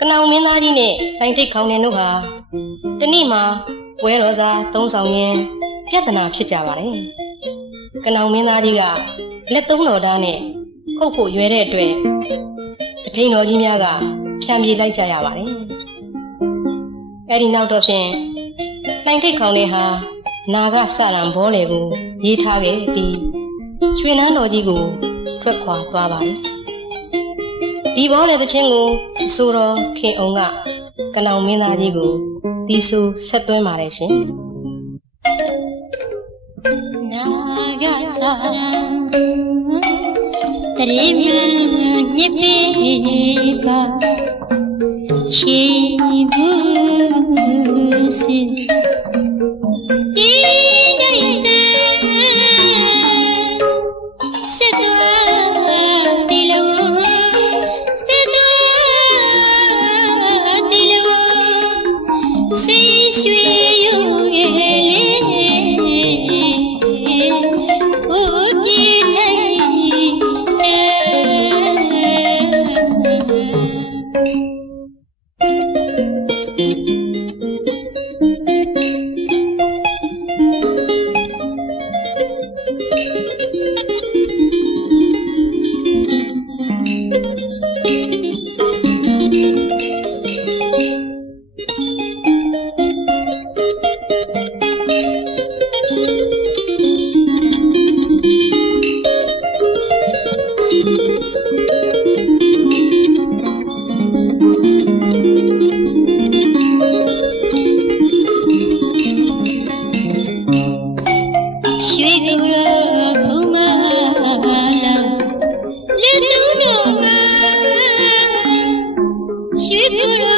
ကနောင်မင်းသားကြီးနဲ့တိုင်းထိတ်ခေါင်းနေတို့ဟာတနေ့မှာပွဲတော်စားသုံးဆောင်ရင်းပြဿနာဖြစ်ကြပါတယ်ကနောင်မင်းသားကြီးကလက်သုံးတော်သားနဲ့ခုတ်ဖို့ရွယ်တဲ့အတွက်အထင်တော်ကြီးများကဖြံပြေးလိုက်ကြရပါတယ်အဲ့ဒီနောက်တော့ဖြင့်တိုင်းထိတ်ခေါင်းနေဟာနာဂဆရံဘောလေကိုရေးထားခဲ့ပြီးရွှေနန်းတော်ကြီးကိုထွက်ခွာသွားပါတယ် ဒီဘောလေတချင်းကိုအဆိုတော်ခင်အောင်ကကနောင်မင်းသားကြီးကိုတီးဆူဆက်သွင်းပါတယ်ရှင်နာဂစာရံတရေမြညစ်ပေပါချီဘူးစီဒီနိုင်စံ ရွှေ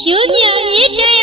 ရှုပြမြေတရား